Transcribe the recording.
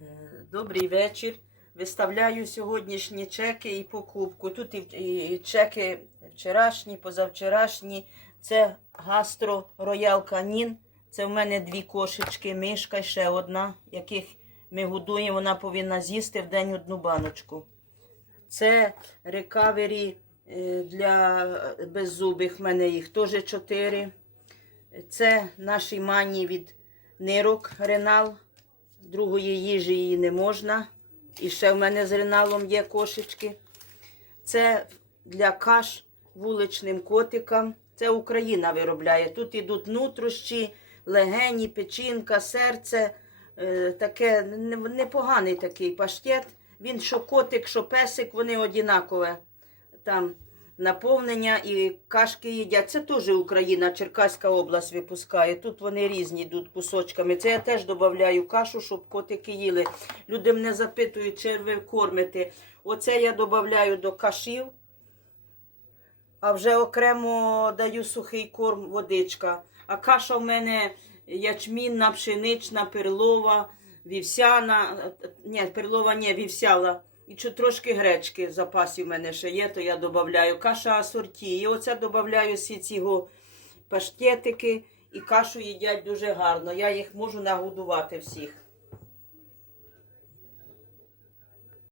Е, Добрий вечір. Виставляю сьогоднішні чеки і покупку. Тут і, чеки вчорашні, позавчорашні. Це гастро роял канін. Це в мене дві кошечки, мишка ще одна, яких ми годуємо. Вона повинна з'їсти в день одну баночку. Це рекавері е, для беззубих. В мене їх теж чотири. Це наші мані від нирок ренал. Другої їжі її не можна. І ще в мене з реналом є кошечки. Це для каш вуличним котикам. Це Україна виробляє. Тут ідуть нутрощі, легені, печінка, серце. Е, таке непоганий такий паштет. Він що котик, що песик, вони однакове. Там наповнення і кашки їдять. Це теж Україна, Черкаська область випускає. Тут вони різні йдуть кусочками. Це я теж додаю кашу, щоб котики їли. Люди мене запитують, чи ви кормите. Оце я додаю до кашів, а вже окремо даю сухий корм, водичка. А каша в мене ячмінна, пшенична, перлова, вівсяна. Ні, перлова ні, вівсяла. І чи трошки гречки в запасі в мене ще є, то я додаю. Каша асорті. І оце додаю всі ці паштетики і кашу їдять дуже гарно. Я їх можу нагодувати всіх.